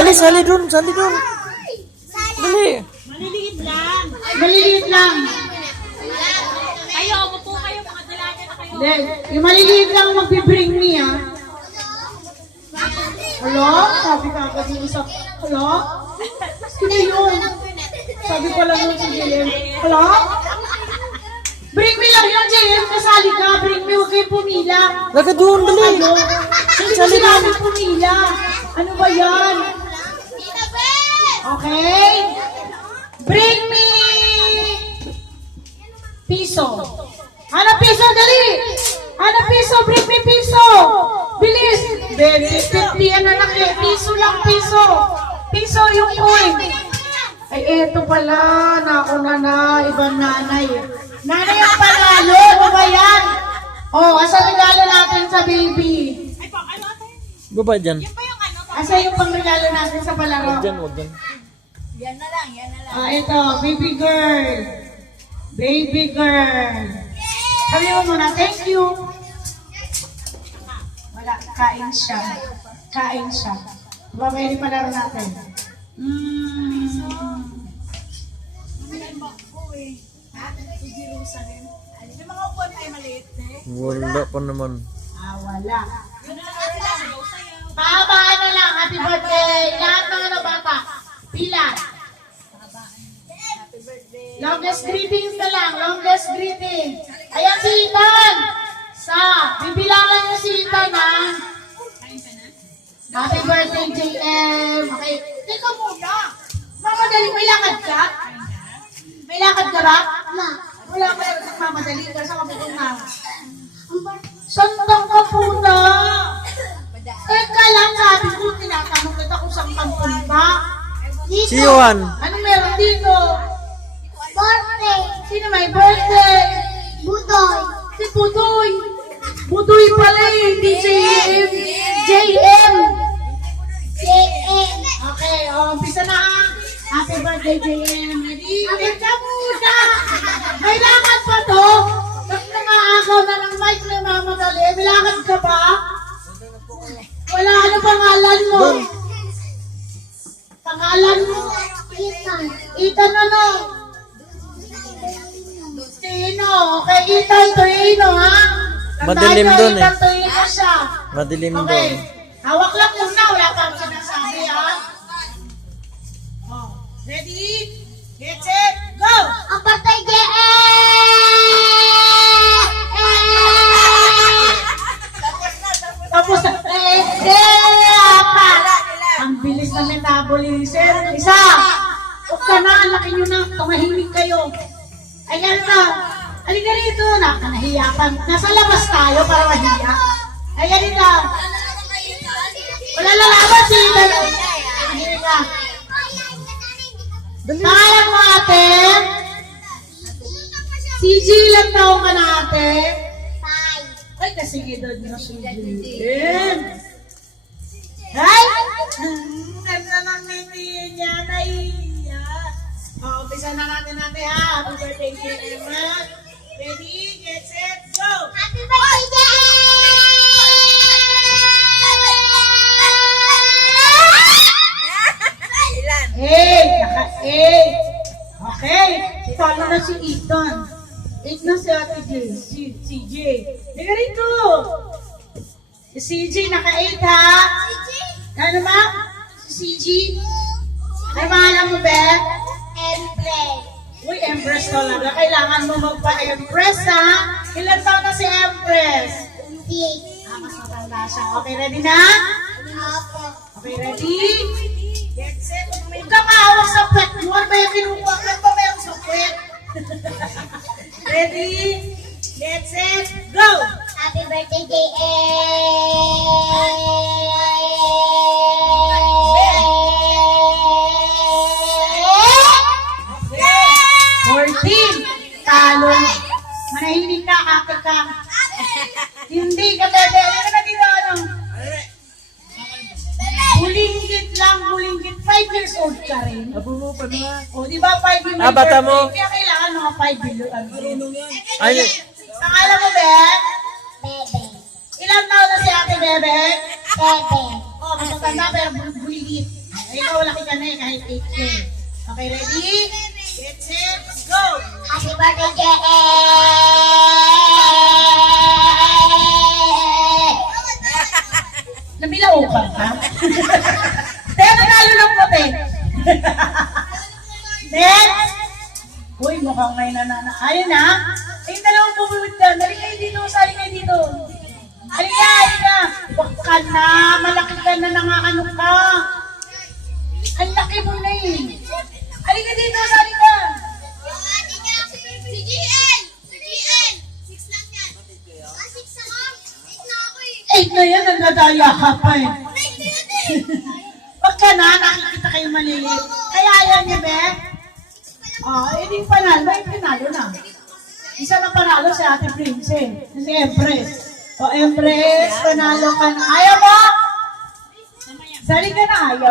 Dali, sali dun. Dali. Maliliit lang. Maliliit lang. Kayo, umupo kayo, mga dalaga na kayo. Then, yung maliliit lang magbe-bring me, ha? Hello? Sabi ka agad yung isa. Hello? Sino yun? Sabi ko lang yung si JM. Hello? Bring me lang yung JM. Kasali ka. Bring me. Huwag kayong pumila. Laga dun, dali. Ano? Hindi ko sinabi pumila. Ano ba yan? Okay? Bring me piso. Hanap piso, dali! Hanap piso, bring me piso! Bilis! Baby, 50 yan na lang eh. Piso lang, piso. Piso yung coin. Ay, eto pala. Nako na. Ibang nanay. Nanay ang panalo. Ano ba yan? Oh, asa regalo natin sa baby? Ay, pa, ano ate? Baba dyan. Yan ba yung ano? Asa yung pangregalo natin sa palaro? Wag dyan. Yan na lang. Ito, baby girl. Baby girl. Sabi mo muna, thank you. Wala, kain siya. Diba, may palaro natin. Yung mga upuan ay maliit eh. Wala pa naman. Wala. Yun na lang. Pahabaan na lang, happy birthday. Lahat ng ano bata. Pila. Longest greetings na lang, longest greetings. Ayan si Ethan. Bibilangan niyo si Ethan, ha? Happy birthday, JM. Okay. Teka muna. Mamadali, may lakad ka? May lakad ka ba? Wala ka yung mamadali ka sa kapitong na. Sandang ka po na. Teka lang, sabi ko, tinatanong kita kung saan kang punta. Si Juan. Ano meron dito? Birthday. Sino may birthday? Budoy. Si Budoy. Budoy pala eh. Hindi JM. JM. Okay, umpisa na ha. Happy birthday, JM. Ready? Teka muna. May lakad pa to. Tapos nangaagaw na ng mic na mamadali. May lakad ka ba? Wala, ano pangalan mo? Pangalan mo? Ethan. Ethan ano? Tino. Okay, Ethan Tuino, ha? Madilim dun eh. Ethan Tuino siya. Madilim Okay. doon. Hawak lang muna. Wala pa ang sinasabi, ha? Oh. Ready? Get set, go! Ang birthday Tapos na. Ang bilis na metabolism. Isa. Huwag ka na. Laki nyo na. Tumahimik kayo. Ayan na. Halika rito. Nakanahiyapan. Nasa labas tayo para mahiya. Ayan na. Wala lalaban si Ethan. Halika. Kaya mo ate? CG lang taong ka na ate? Ay, kasi edad na si Jim. Ay! Ganda ng ngiti niya, naiiya. Umpisa na natin ha. Happy birthday, Jim. Ready, get set, go! Happy birthday, Naka-8. Okay. Talo na si Ethan. 8 na si Ate J. Si CJ. Liga rito. Si CJ naka-8 ha. Ano ma? Si CJ. Ano pangalan mo, Beth? Empress. Uy, Empress talaga. Kailangan mo magpa-Empress ha. Ilan taon na si Empress? Mas matanda siya. Okay, ready na? Okay, ready? Get set. Huwag kang mahawak sa pet mo. Ano ba yung kinukuha? Ano ba meron sa pet? Ready? Get set. Go! Happy birthday, Okay. 14. Talo. Manahimik ka, kakak ka. Hindi ka, bebe. Ano ka na dito, ano? Bulinggit lang, bulinggit. 5 years old ka rin. Apo mo pa na. O, di ba 5 years Ah, bata mo. Kaya kailangan mga 5 years. Ay, Pangalan mo, Be? Bebe. Ilang taon na si Ate Bebe? Bebe. Oh, mas matanda pero buligit. Ay, ikaw laki ka na eh, kahit 8K. Okay, ready? Get set, go! Happy birthday, JM! Nabilaukan ka? Kaya nanalo ng puti. Next! Uy, mukhang may nanana. Ayun na. Ayun, dalawang bumuwid ka. Dali kayo dito, sali kayo dito. Halika, halika. Wag ka na. Malaki ka na nangaano ka. Ang laki mo na eh. Halika dito, sali ka. Si GL! Si GL! 6 lang yan. 6 na nga. 8 na ako eh. 8 na yan, nagdadaya ka pa eh. 8 na yan eh. Wag ka na, nakikita kayo maliit. Kaya yan niya, be. Hindi panalo, may pinalo na. Isa na panalo si Ate Princess. Si Empress. O Empress, panalo ka na. Ayaw mo? Sali ka na, ayaw.